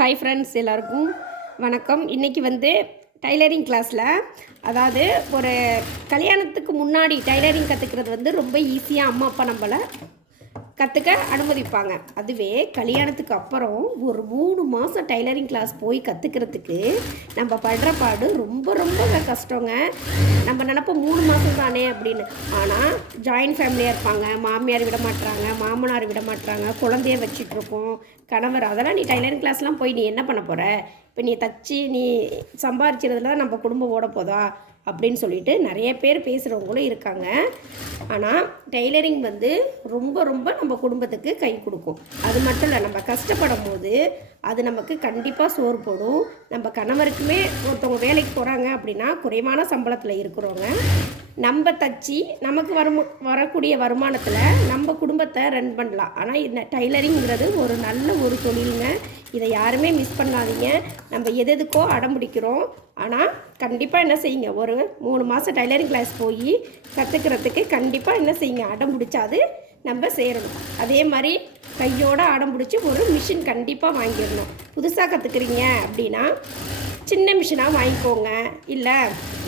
Hi friends, எல்லாருக்கும் வணக்கம். இன்றைக்கி டைலரிங் கிளாஸில், அதாவது ஒரு கல்யாணத்துக்கு முன்னாடி டைலரிங் கற்றுக்கிறது ரொம்ப ஈஸியாக அம்மா அப்பா நம்மளை கற்றுக்க அனுமதிப்பாங்க. அதுவே கல்யாணத்துக்கு அப்புறம் ஒரு 3 மாதம் டைலரிங் கிளாஸ் போய் கற்றுக்கிறதுக்கு நம்ம படுற பாடு ரொம்ப ரொம்ப கஷ்டங்க. நம்ம நினப்போம் 3 மாதம் தானே அப்படின்னு. ஆனால் ஜாயின்ட் ஃபேமிலியாக இருப்பாங்க, மாமியார் விட மாட்டுறாங்க, மாமனார் விட மாட்டுறாங்க, குழந்தைய வச்சிட்ருக்கோம், கணவர். அதெல்லாம் நீ டைலரிங் கிளாஸ்லாம் போய் நீ என்ன பண்ண போகிற? இப்போ நீ தச்சு நீ சம்பாரிச்சதுல நம்ம குடும்பம் ஓட போதா அப்படின்னு சொல்லிட்டு நிறைய பேர் பேசுகிறவங்களும் இருக்காங்க. ஆனால் டைலரிங் ரொம்ப ரொம்ப நம்ம குடும்பத்துக்கு கை கொடுக்கும். அது மட்டும் இல்லை, நம்ம கஷ்டப்படும் போது அது நமக்கு கண்டிப்பாக சோறு போடும். நம்ம கணவருக்குமே ஒருத்தவங்க வேலைக்கு போகிறாங்க அப்படின்னா குறைவான சம்பளத்தில் இருக்கிறவங்க நம்ம தச்சு நமக்கு வரக்கூடிய வருமானத்தில் நம்ம குடும்பத்தை ரன் பண்ணலாம். ஆனால் இந்த டைலரிங்கிறது ஒரு நல்ல ஒரு தொழிலுங்க. இதை யாருமே மிஸ் பண்ணாதீங்க. நம்ம எதுக்கோ அடம் பிடிக்கிறோம். ஆனால் கண்டிப்பாக என்ன செய்யுங்க, ஒரு 3 மாதம் டைலரிங் கிளாஸ் போய் கற்றுக்கிறதுக்கு கண்டிப்பாக என்ன செய்யுங்க, அடம் பிடிச்சாது நம்ம சேரணும். அதே மாதிரி கையோடு அடம் பிடிச்சி ஒரு மிஷின் கண்டிப்பாக வாங்கிடணும். புதுசாக கற்றுக்குறீங்க அப்படின்னா சின்ன மிஷினாக வாங்கிக்கோங்க. இல்லை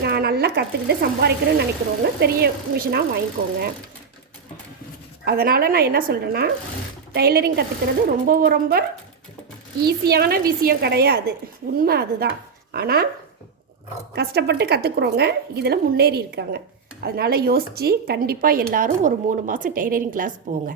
நான் நல்லா கற்றுக்கிட்டு சம்பாதிக்கிறேன்னு நினைக்கிறவங்க பெரிய மிஷினாக வாங்கிக்கோங்க. அதனால் நான் என்ன சொல்கிறேன்னா, டைலரிங் கற்றுக்கிறது ரொம்ப ரொம்ப ஈஸியான விஷயம் கிடையாது. உண்மை அதுதான். ஆனால் கஷ்டப்பட்டு கற்றுக்குறவங்க இதில் முன்னேறி இருக்காங்க. அதனால் யோசித்து கண்டிப்பாக எல்லோரும் ஒரு 3 மாதம் டைலரிங் கிளாஸ் போங்க.